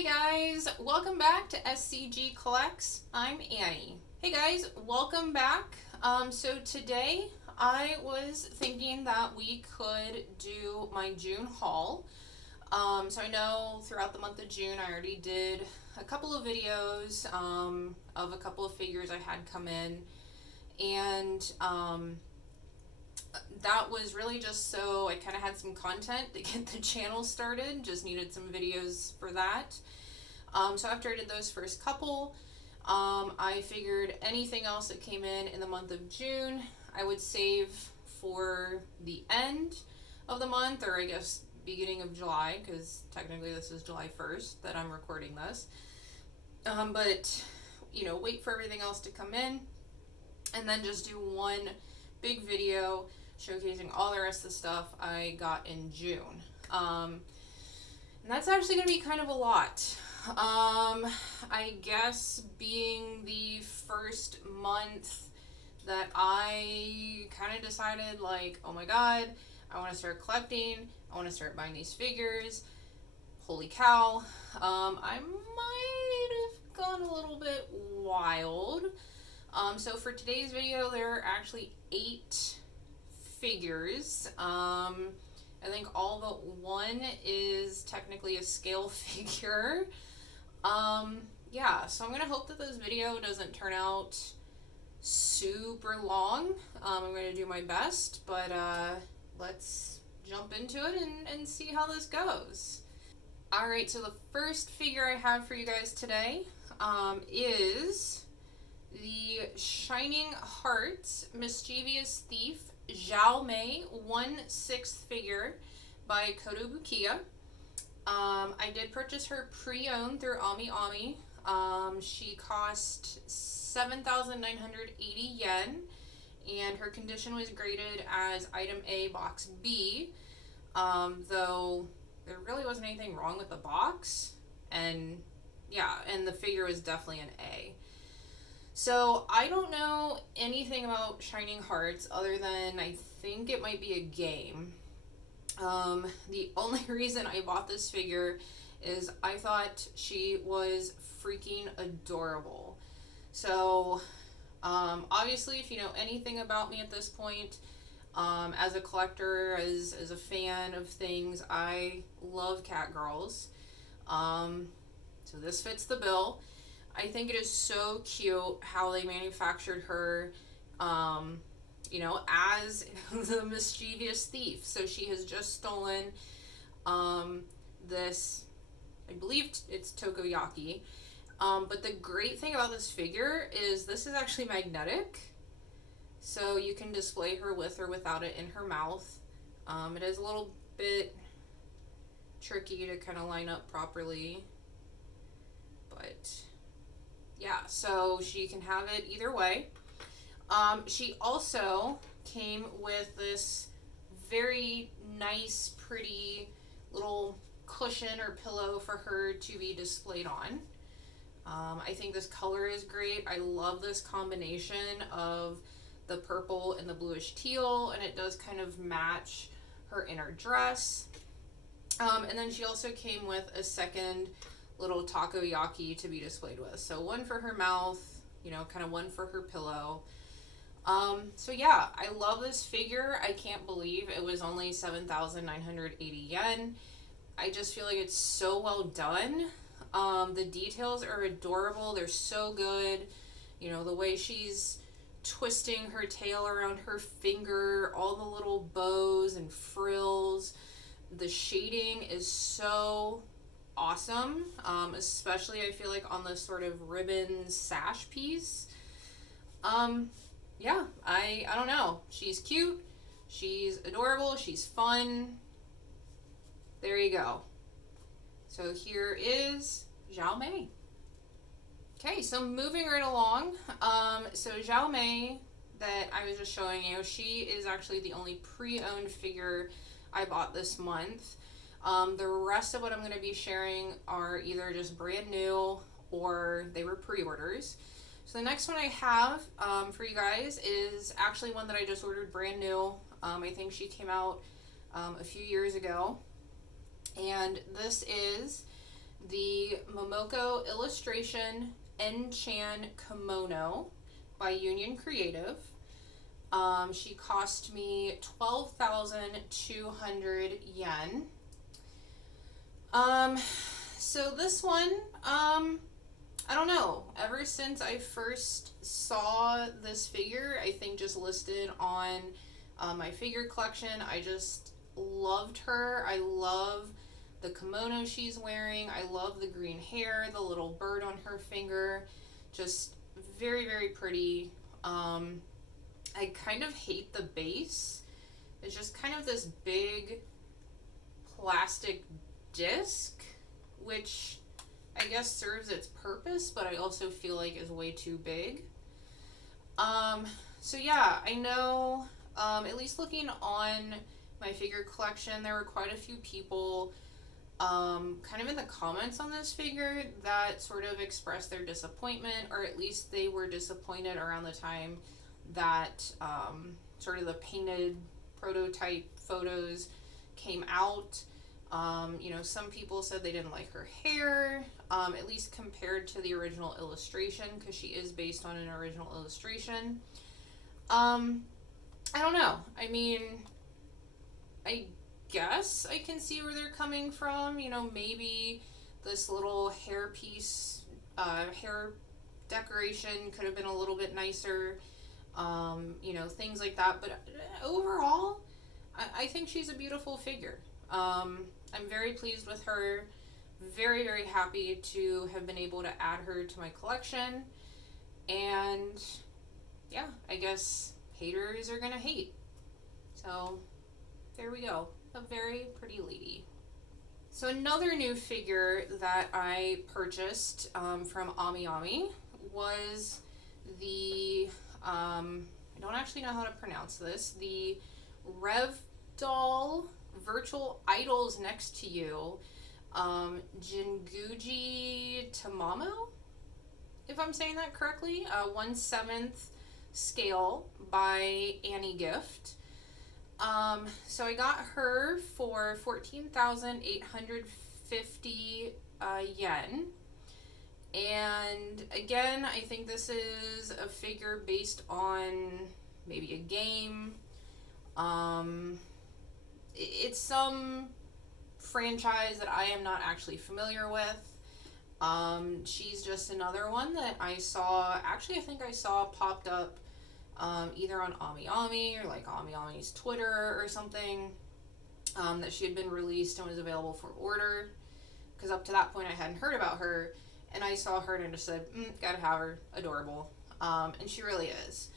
Hey guys, welcome back to SCG Collects. I'm Annie. Hey guys, welcome back. So today I was thinking that we could do my June haul. So I know throughout the month of June I already did a couple of videos of a couple of figures I had come in, and that was really just so I kind of had some content to get the channel started. Just needed some videos for that. So after I did those first couple, I figured anything else that came in the month of June, I would save for the end of the month, or I guess beginning of July, because technically this is July 1st that I'm recording this. But, you know, wait for everything else to come in, and then just do one big video showcasing all the rest of the stuff I got in June. And that's actually going to be kind of a lot. I guess being the first month that I kind of decided, like, oh my god, I want to start collecting, I want to start buying these figures, holy cow, I might have gone a little bit wild. So for today's video, there are actually 8 figures. I think all but one is technically a scale figure. Yeah, so I'm going to hope that this video doesn't turn out super long. I'm going to do my best, but let's jump into it and see how this goes. Alright, so the first figure I have for you guys today is the Shining Hearts Mischievous Thief Xiao Mei 1/6 figure by Kochou. I did purchase her pre-owned through Ami. She cost 7,980 yen, and her condition was graded as item A, box B, though there really wasn't anything wrong with the box, and yeah, and the figure was definitely an A. So I don't know anything about Shining Hearts other than I think it might be a game. The only reason I bought this figure is I thought she was freaking adorable. So obviously, if you know anything about me at this point, as a collector, as a fan of things, I love cat girls. So this fits the bill. I think it is so cute how they manufactured her, you know, as the mischievous thief. So she has just stolen this, I believe it's takoyaki. But the great thing about this figure is this is actually magnetic. So you can display her with or without it in her mouth. It is a little bit tricky to kind of line up properly, but yeah, so she can have it either way. She also came with this very nice, pretty little cushion or pillow for her to be displayed on. I think this color is great. I love this combination of the purple and the bluish teal, and it does kind of match her inner dress. And then she also came with a second little takoyaki to be displayed with. So one for her mouth, you know, kind of one for her pillow. So yeah, I love this figure. I can't believe it was only 7,980 yen. I just feel like it's so well done. The details are adorable. They're so good. You know, the way she's twisting her tail around her finger, all the little bows and frills. The shading is so awesome, especially I feel like on this sort of ribbon sash piece. Yeah, I don't know. She's cute, she's adorable, she's fun. There you go. So here is Xiao Mei. Okay, so moving right along, so Xiao Mei that I was just showing you, she is actually the only pre-owned figure I bought this month. The rest of what I'm going to be sharing are either just brand new or they were pre-orders. So the next one I have for you guys is actually one that I just ordered brand new. I think she came out a few years ago. And this is the Momoko illustration En-chan Kimono by Union Creative. She cost me 12,200 yen. So this one, I don't know. Ever since I first saw this figure, I think just listed on my figure collection, I just loved her. I love the kimono she's wearing. I love the green hair, the little bird on her finger. Just very, very pretty. I kind of hate the base. It's just kind of this big plastic disc, which I guess serves its purpose, but I also feel like is way too big. So yeah, I know, at least looking on my figure collection, there were quite a few people kind of in the comments on this figure that sort of expressed their disappointment, or at least they were disappointed around the time that sort of the painted prototype photos came out. You know, some people said they didn't like her hair, at least compared to the original illustration, because she is based on an original illustration. I don't know. I mean, I guess I can see where they're coming from. You know, maybe this little hair piece, hair decoration could have been a little bit nicer. You know, things like that. But overall, I think she's a beautiful figure. I'm very pleased with her. Very, very happy to have been able to add her to my collection. And yeah, I guess haters are gonna hate. So there we go. A very pretty lady. So another new figure that I purchased from AmiAmi was the, I don't actually know how to pronounce this, the ReVdol Virtual Idols Next to You, Jinguji Tamamo, if I'm saying that correctly, 1/7 scale by Annie Gift. So I got her for 14,850 yen. And again, I think this is a figure based on maybe a game. It's some franchise that I am not actually familiar with. She's just another one that I saw, actually I think I saw popped up either on AmiAmi or like AmiAmi's Twitter or something, that she had been released and was available for order, because up to that point I hadn't heard about her, and I saw her and I just said, gotta have her, adorable. And she really is.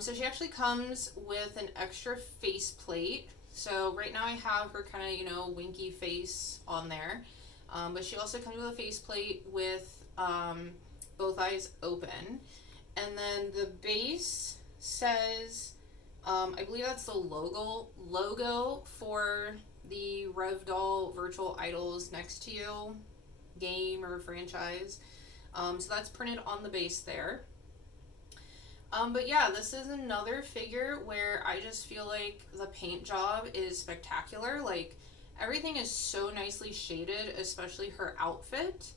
So she actually comes with an extra faceplate. So right now I have her kind of, you know, winky face on there. But she also comes with a faceplate with both eyes open. And then the base says, I believe that's the logo for the ReVdol Virtual Idols Next to You game or franchise. So that's printed on the base there. But yeah, this is another figure where I just feel like the paint job is spectacular. Like, everything is so nicely shaded, especially her outfit.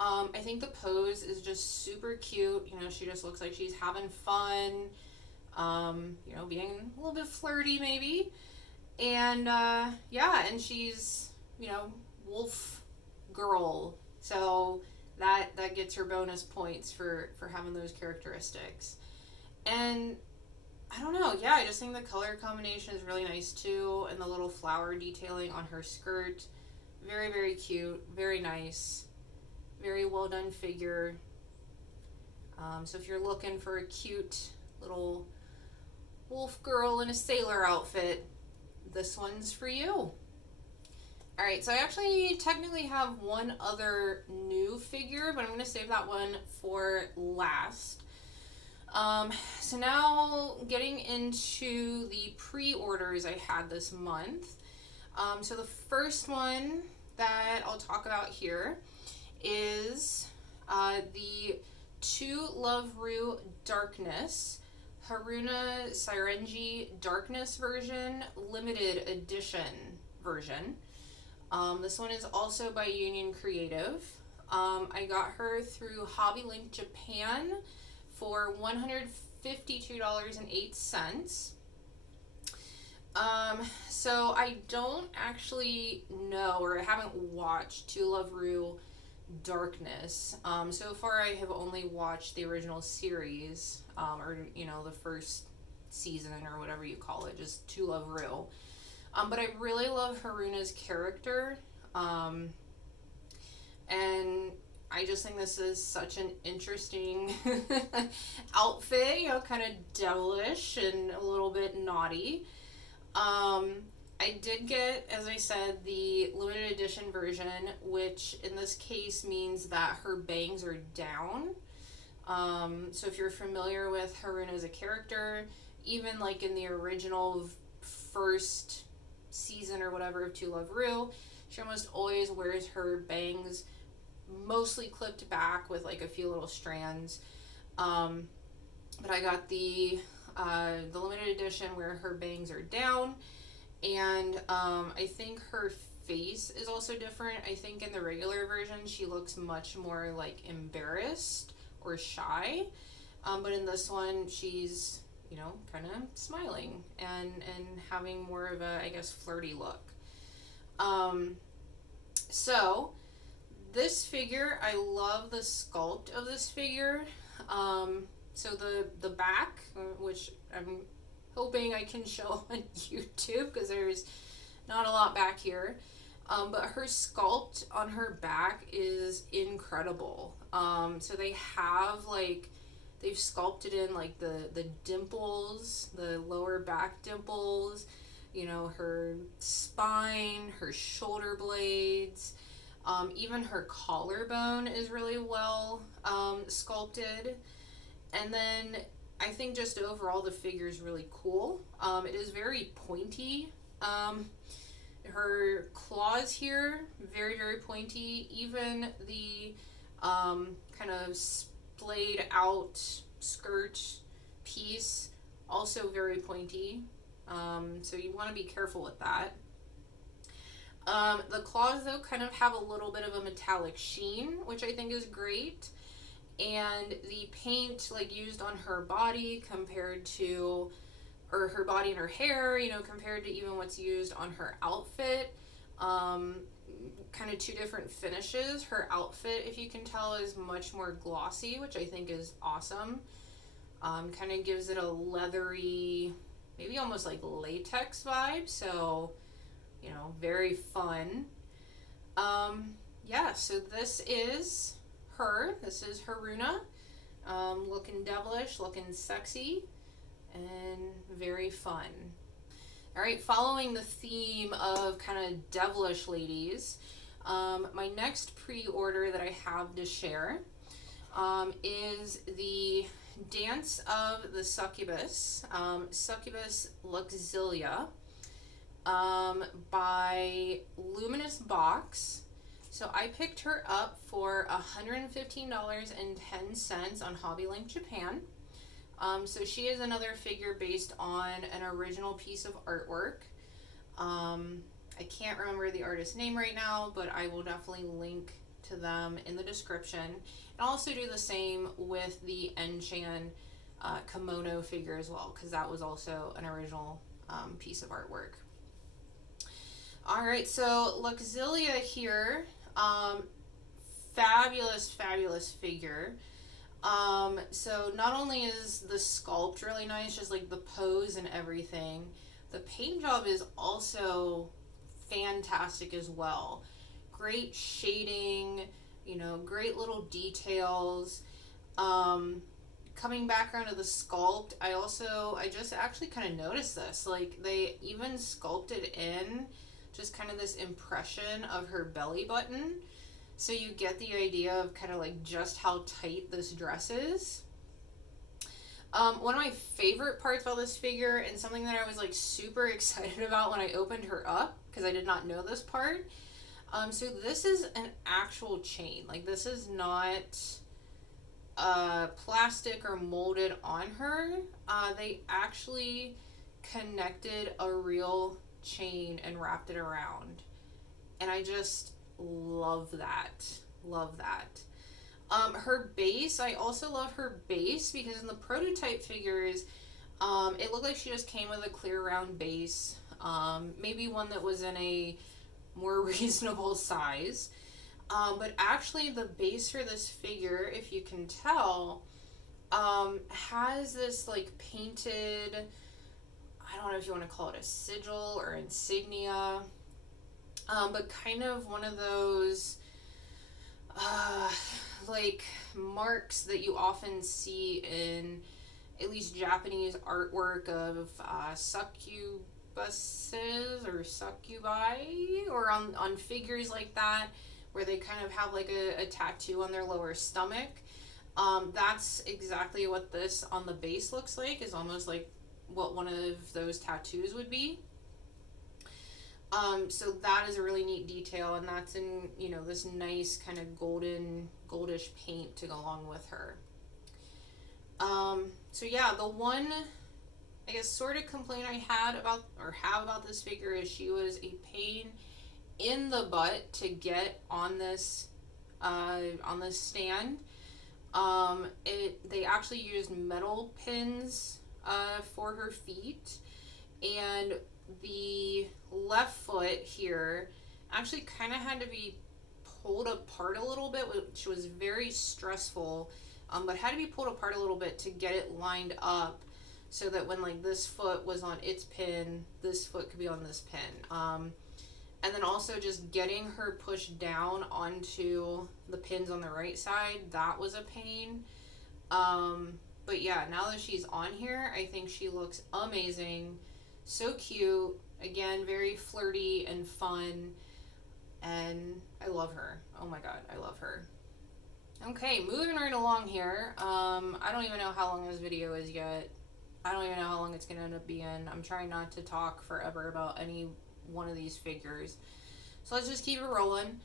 I think the pose is just super cute. You know, she just looks like she's having fun, you know, being a little bit flirty maybe. And yeah, and she's, you know, wolf girl. So that gets her bonus points for having those characteristics. And I don't know, yeah, I just think the color combination is really nice too, and the little flower detailing on her skirt. Very, very cute, very nice, very well done figure. So if you're looking for a cute little wolf girl in a sailor outfit, this one's for you. Alright, so I actually technically have one other new figure, but I'm going to save that one for last. So now getting into the pre-orders I had this month. So the first one that I'll talk about here is the To Love Ru Darkness Haruna Sairenji Darkness version, limited edition version. This one is also by Union Creative. I got her through Hobby Link Japan for $152.08. So I don't actually know, or I haven't watched To Love Ru Darkness. So far I have only watched the original series, or, you know, the first season or whatever you call it, just To Love Ru. But I really love Haruna's character, and I just think this is such an interesting outfit, you know, kind of devilish and a little bit naughty. I did get, as I said, the limited edition version, which in this case means that her bangs are down. So if you're familiar with Haruna as a character, even like in the original first season or whatever of To Love Ru, she almost always wears her bangs mostly clipped back with like a few little strands. But I got the limited edition where her bangs are down, and I think her face is also different. I think in the regular version she looks much more like embarrassed or shy, but in this one she's, you know, kind of smiling and having more of a, I guess, flirty look. So this figure, I love the sculpt of this figure. So the back, which I'm hoping I can show on YouTube because there's not a lot back here, but her sculpt on her back is incredible. So they have like, they've sculpted in like the dimples, the lower back dimples, you know, her spine, her shoulder blades, even her collarbone is really well sculpted. And then I think just overall the figure is really cool. It is very pointy. Her claws here, very, very pointy. Even the kind of splayed out skirt piece, also very pointy. So you want to be careful with that. The claws, though, kind of have a little bit of a metallic sheen, which I think is great. And the paint, like, used on her body compared to, or her body and her hair, you know, compared to even what's used on her outfit, kind of two different finishes. Her outfit, if you can tell, is much more glossy, which I think is awesome. Kind of gives it a leathery, maybe almost like latex vibe, so, you know, very fun. Yeah, so this is her. This is Haruna, looking devilish, looking sexy, and very fun. All right, following the theme of kind of devilish ladies, my next pre-order that I have to share is the Dance of the Succubus, Succubus Luxillia, by Luminous Box. So I picked her up for $115.10 on Hobby Link Japan. So she is another figure based on an original piece of artwork. I can't remember the artist's name right now, but I will definitely link to them in the description. And I'll also do the same with the Enchan kimono figure as well, because that was also an original piece of artwork. Alright, so Luxillia here, fabulous, fabulous figure. So not only is the sculpt really nice, just like the pose and everything, the paint job is also fantastic as well. Great shading, you know, great little details. Coming back around to the sculpt, I just actually kind of noticed this, like they even sculpted in just kind of this impression of her belly button. So you get the idea of kind of like just how tight this dress is. One of my favorite parts about this figure, and something that I was like super excited about when I opened her up, because I did not know this part. So this is an actual chain. Like, this is not plastic or molded on her. They actually connected a real chain and wrapped it around. And I just love that. Love that. Her base, I also love her base because in the prototype figures, it looked like she just came with a clear round base. Maybe one that was in a more reasonable size. But actually the base for this figure, if you can tell, has this like painted, I don't know if you want to call it a sigil or insignia, but kind of one of those like marks that you often see in at least Japanese artwork of succubuses or succubi, or on figures like that, where they kind of have like a tattoo on their lower stomach. That's exactly what this on the base looks like, is almost like what one of those tattoos would be. So that is a really neat detail, and that's in, you know, this nice kind of goldish paint to go along with her. So yeah, the one, I guess, sort of complaint I had about, or have about this figure, is she was a pain in the butt to get on this stand. They actually used metal pins for her feet, and the left foot here actually kind of had to be pulled apart a little bit, which was very stressful, but had to be pulled apart a little bit to get it lined up so that when like this foot was on its pin, this foot could be on this pin. And then also just getting her pushed down onto the pins on the right side, that was a pain. But yeah, now that she's on here, I think she looks amazing. So cute. Again, very flirty and fun. And I love her. Oh my god, I love her. Okay, moving right along here. I don't even know how long this video is yet. I don't even know how long it's going to end up being. I'm trying not to talk forever about any one of these figures. So let's just keep it rolling.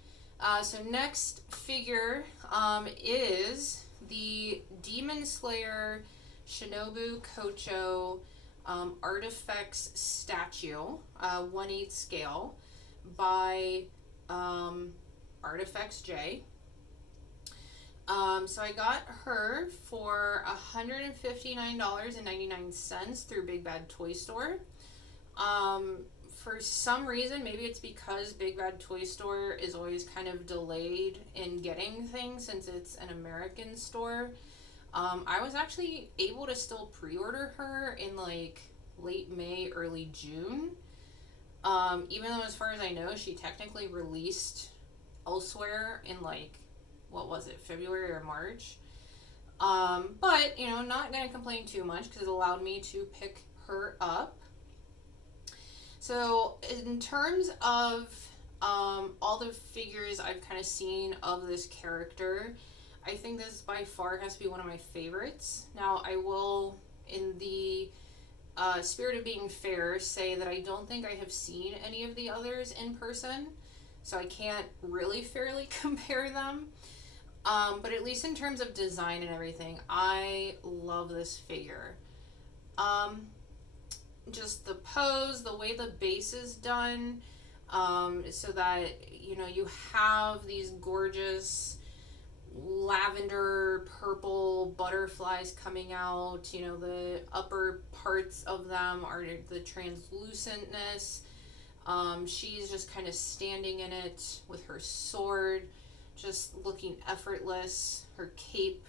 So next figure is the Demon Slayer Shinobu Kochou Artifacts statue, 1/8 scale, by ARTFXJ. So I got her for $159.99 through Big Bad Toy Store. For some reason, maybe it's because Big Bad Toy Store is always kind of delayed in getting things since it's an American store. I was actually able to still pre-order her in like late May, early June. Even though, as far as I know, she technically released elsewhere in like, what was it, February or March. But, you know, not going to complain too much because it allowed me to pick her up. So in terms of all the figures I've kind of seen of this character, I think this by far has to be one of my favorites. Now, I will, in the spirit of being fair, say that I don't think I have seen any of the others in person, so I can't really fairly compare them. But at least in terms of design and everything, I love this figure. Just the pose, the way the base is done, so that, you know, you have these gorgeous lavender purple butterflies coming out. You know, the upper parts of them are the translucentness. She's just kind of standing in it with her sword, just looking effortless. Her cape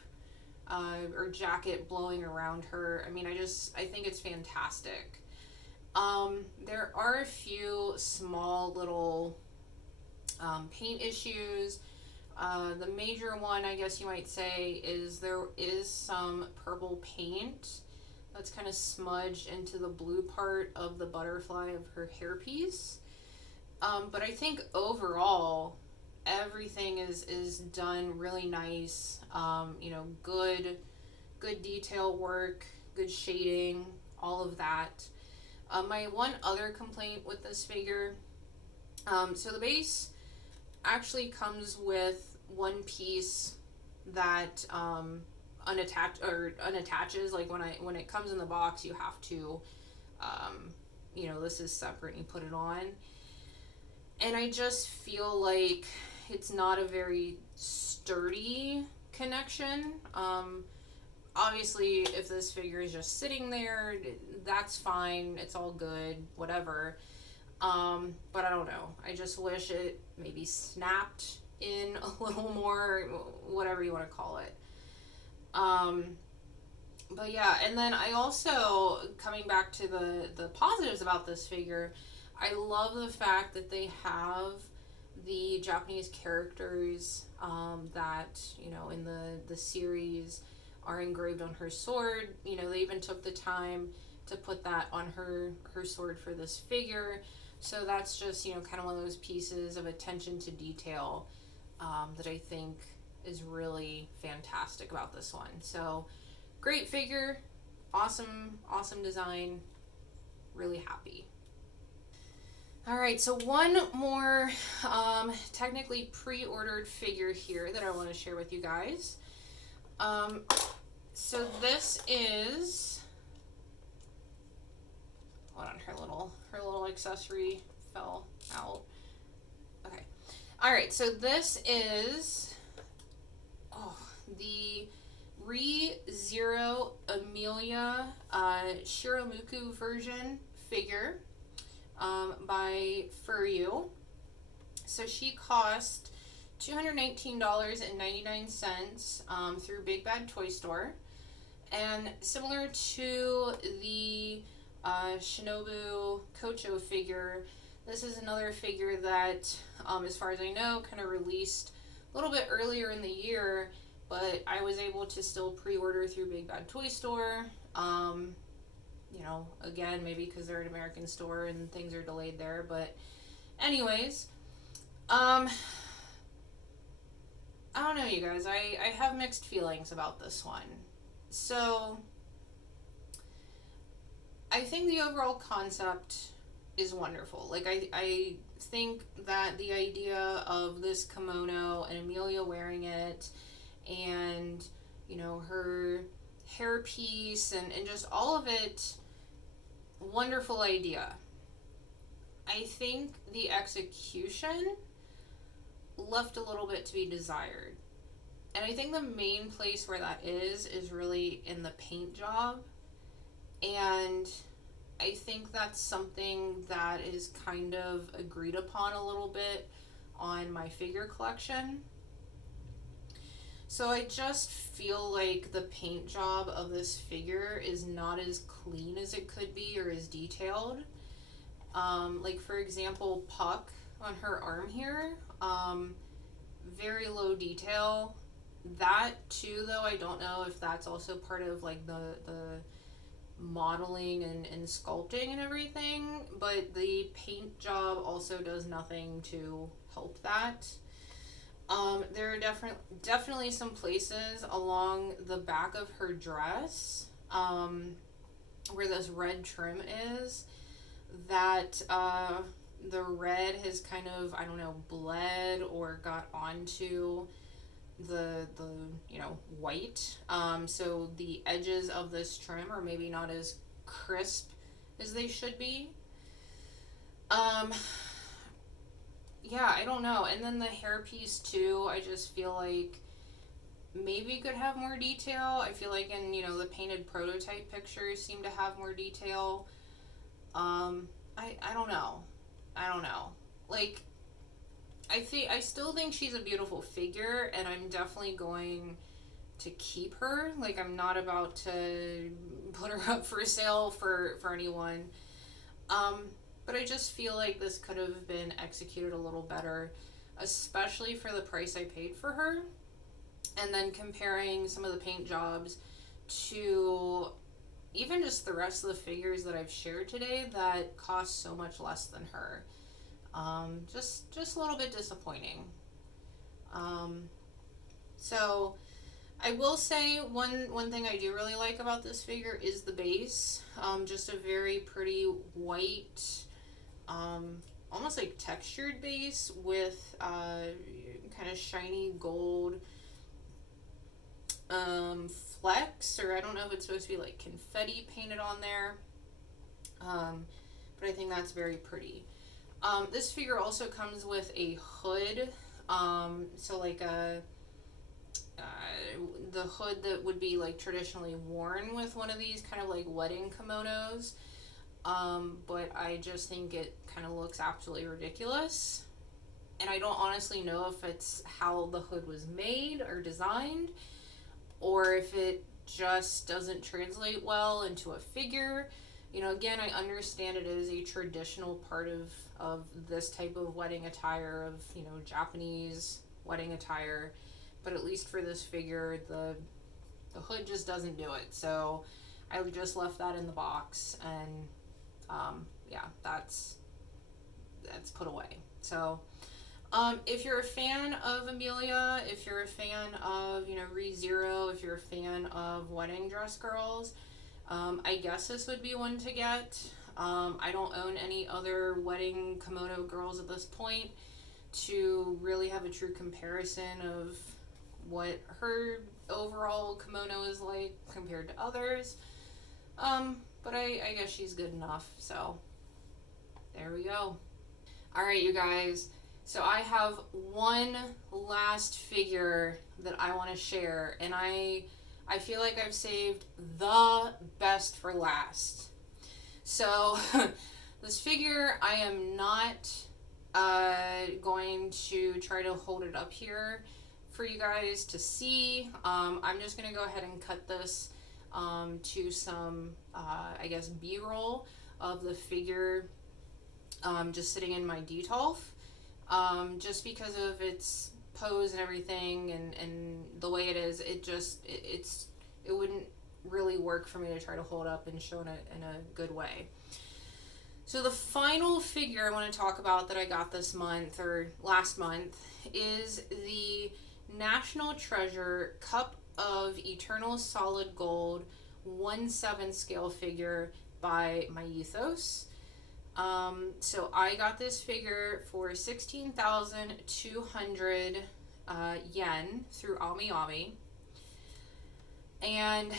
or jacket blowing around her. I mean, I think it's fantastic. There are a few small little paint issues. The major one, I guess you might say, is there is some purple paint that's kind of smudged into the blue part of the butterfly of her hairpiece. But I think overall, everything is done really nice. You know, good detail work, good shading, all of that. My one other complaint with this figure, so the base actually comes with one piece that unattaches. Like when it comes in the box, you have to, you know, this is separate and you put it on. And I just feel like it's not a very sturdy connection. Obviously, if this figure is just sitting there, that's fine. It's all good, whatever. But I don't know. I just wish it maybe snapped in a little more, whatever you want to call it. But yeah, and then I also, coming back to the positives about this figure, I love the fact that they have the Japanese characters that, you know, in the series are engraved on her sword. You know, they even took the time to put that on her sword for this figure. So that's just, you know, kind of one of those pieces of attention to detail that I think is really fantastic about this one. So great figure, awesome design, really happy. All right, so one more technically pre-ordered figure here that I want to share with you guys. So this is, hold on, her little accessory fell out. Okay. All right, so this is the ReZero Emilia Shiromuku version figure by FurYou. So she cost $219.99 through Big Bad Toy Store. And similar to the Shinobu Kochou figure, this is another figure that, as far as I know, kind of released a little bit earlier in the year, but I was able to still pre-order through Big Bad Toy Store. You know, again, maybe because they're an American store and things are delayed there, but anyways, I don't know, you guys, I have mixed feelings about this one. So I think the overall concept is wonderful. Like, I think that the idea of this kimono and Emilia wearing it, and, you know, her hairpiece and just all of it, wonderful idea. I think the execution left a little bit to be desired. And I think the main place where that is really in the paint job. And I think that's something that is kind of agreed upon a little bit on my figure collection. So I just feel like the paint job of this figure is not as clean as it could be or as detailed. Like, for example, Puck on her arm here, very low detail. That too, though, I don't know if that's also part of like the modeling and sculpting and everything, but the paint job also does nothing to help that. There are definitely some places along the back of her dress where this red trim is that the red has kind of, I don't know, bled or got onto the you know, white. So the edges of this trim are maybe not as crisp as they should be. Yeah, I don't know. And then the hairpiece too, I just feel like maybe could have more detail. I feel like in, you know, the painted prototype pictures seem to have more detail. I don't know. Like, I still think she's a beautiful figure, and I'm definitely going to keep her. Like, I'm not about to put her up for sale for anyone. But I just feel like this could have been executed a little better, especially for the price I paid for her. And then comparing some of the paint jobs to even just the rest of the figures that I've shared today that cost so much less than her. Just a little bit disappointing. So I will say one thing I do really like about this figure is the base. Just a very pretty white, almost like textured base with kind of shiny gold flecks, or I don't know if it's supposed to be like confetti painted on there. But I think that's very pretty. This figure also comes with a hood, so like the hood that would be like traditionally worn with one of these kind of like wedding kimonos. But I just think it kind of looks absolutely ridiculous. And I don't honestly know if it's how the hood was made or designed, or if it just doesn't translate well into a figure. You know, again, I understand it is a traditional part of this type of wedding attire, of, you know, Japanese wedding attire, but at least for this figure, the hood just doesn't do it. So I just left that in the box, and yeah, that's put away. So if you're a fan of Emilia, if you're a fan of, you know, ReZero, if you're a fan of wedding dress girls, I guess this would be one to get. I don't own any other wedding kimono girls at this point to really have a true comparison of what her overall kimono is like compared to others. But I guess she's good enough, so there we go. Alright, you guys, so I have one last figure that I want to share, and I feel like I've saved the best for last. So this figure, I am not going to try to hold it up here for you guys to see. I'm just going to go ahead and cut this to some, I guess, B-roll of the figure just sitting in my detolf. Just because of its pose and everything, and the way it is, it wouldn't really work for me to try to hold up and show it in a good way. So the final figure I want to talk about that I got this month, or last month, is the National Treasure Cup of Eternal Solid Gold 1/7 scale figure by Myethos. So I got this figure for 16,200 yen through AmiAmi. And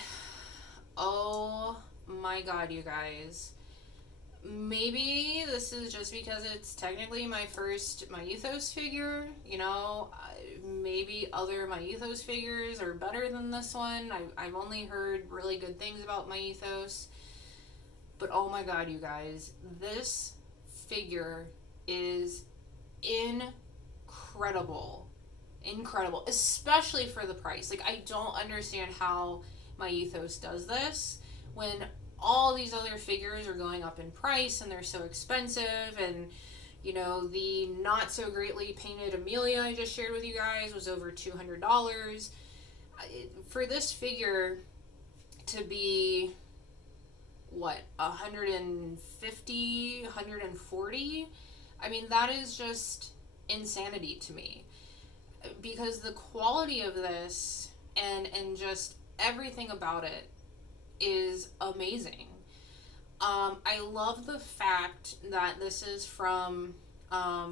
oh my god, you guys. Maybe this is just because it's technically my first Myethos figure. You know, maybe other Myethos figures are better than this one. I've only heard really good things about Myethos. But oh my god, you guys, this figure is incredible. Incredible. Especially for the price. Like, I don't understand how Myethos does this when all these other figures are going up in price and they're so expensive. And, you know, the not so greatly painted Emilia I just shared with you guys was over $200. For this figure to be, what, 150, 140? I mean, that is just insanity to me. Because the quality of this and just everything about it is amazing. I love the fact that this is from,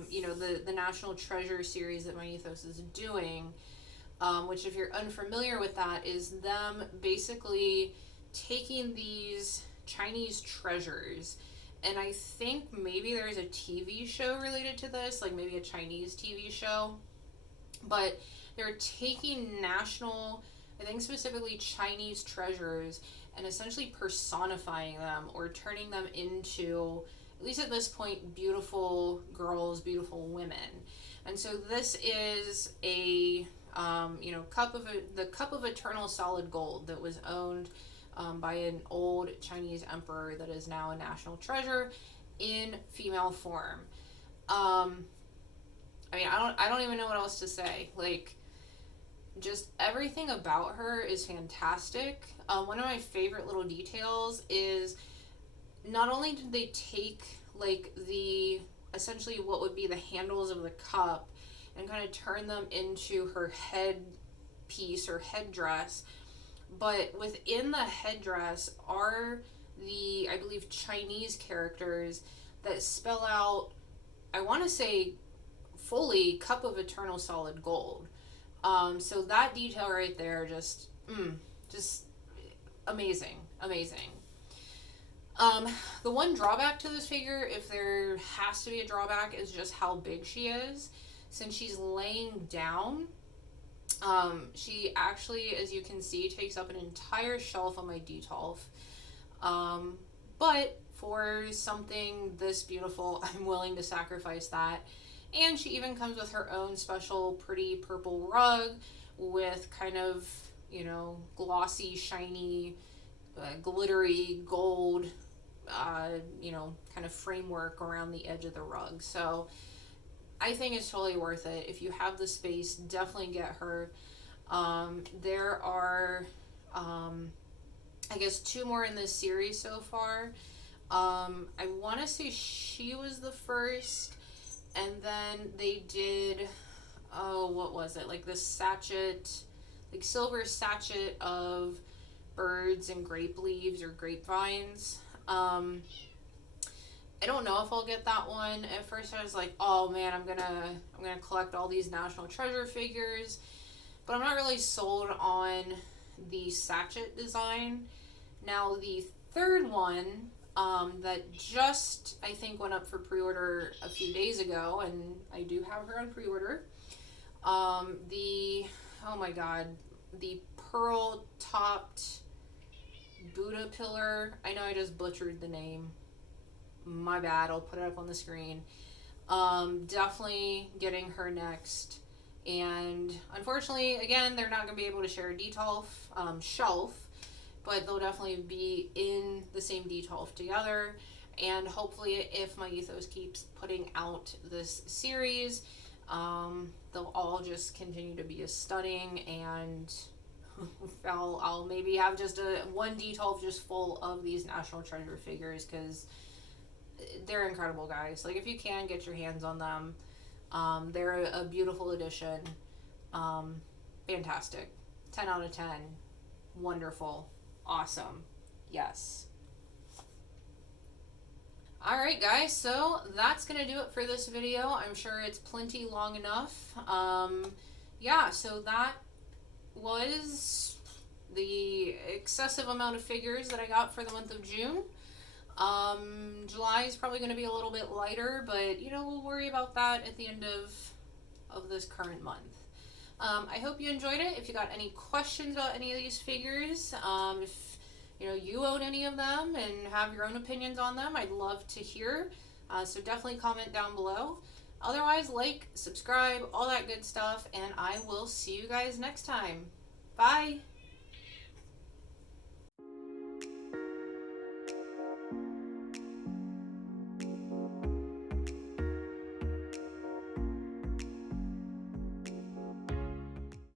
you know, the National Treasure series that Myethos is doing, which, if you're unfamiliar with that, is them basically taking these Chinese treasures, and I think maybe there's a TV show related to this, like maybe a Chinese TV show, but they're taking national, I think specifically Chinese treasures, and essentially personifying them or turning them into, at least at this point, beautiful girls, beautiful women. And so this is a you know, the Cup of Eternal Solid Gold that was owned by an old Chinese emperor that is now a national treasure in female form. I mean, I don't even know what else to say. Like, just everything about her is fantastic. One of my favorite little details is not only did they take, like, the, essentially what would be the handles of the cup and kind of turn them into her head piece or headdress, but within the headdress are the, I believe, Chinese characters that spell out, I want to say fully, Cup of Eternal Solid Gold. So that detail right there, just amazing, amazing. Um, the one drawback to this figure, if there has to be a drawback, is just how big she is. Since she's laying down, she actually, as you can see, takes up an entire shelf on my detolf. But for something this beautiful, I'm willing to sacrifice that. And she even comes with her own special pretty purple rug with kind of, you know, glossy, shiny, glittery gold, you know, kind of framework around the edge of the rug. So I think it's totally worth it. If you have the space, definitely get her. There are, I guess, 2 more in this series so far. I want to say she was the first, and then they did, oh, what was it? Like the sachet, like silver sachet of birds and grape leaves or grapevines. I don't know if I'll get that one. At first I was like, oh man, I'm gonna collect all these National Treasure figures. But I'm not really sold on the sachet design. Now the third one, that just I think went up for pre-order a few days ago, and I do have her on pre-order. Oh my god, the pearl topped Buddha pillar. I know I just butchered the name. My bad. I'll put it up on the screen. Definitely getting her next. And unfortunately, again, they're not going to be able to share a detolf shelf, but they'll definitely be in the same detolf together. And hopefully, if Myethos keeps putting out this series, they'll all just continue to be as stunning, and I'll maybe have just one detolf just full of these National Treasure figures, because they're incredible, guys. Like, if you can get your hands on them, they're a beautiful addition. Fantastic. 10 out of 10. Wonderful. Awesome. Yes. Alright, guys, so that's going to do it for this video. I'm sure it's plenty long enough. Yeah, so that was the excessive amount of figures that I got for the month of June. July is probably going to be a little bit lighter, but, you know, we'll worry about that at the end of this current month. I hope you enjoyed it. If you got any questions about any of these figures, if, you know, you own any of them and have your own opinions on them, I'd love to hear. So definitely comment down below. Otherwise, like, subscribe, all that good stuff, and I will see you guys next time. Bye!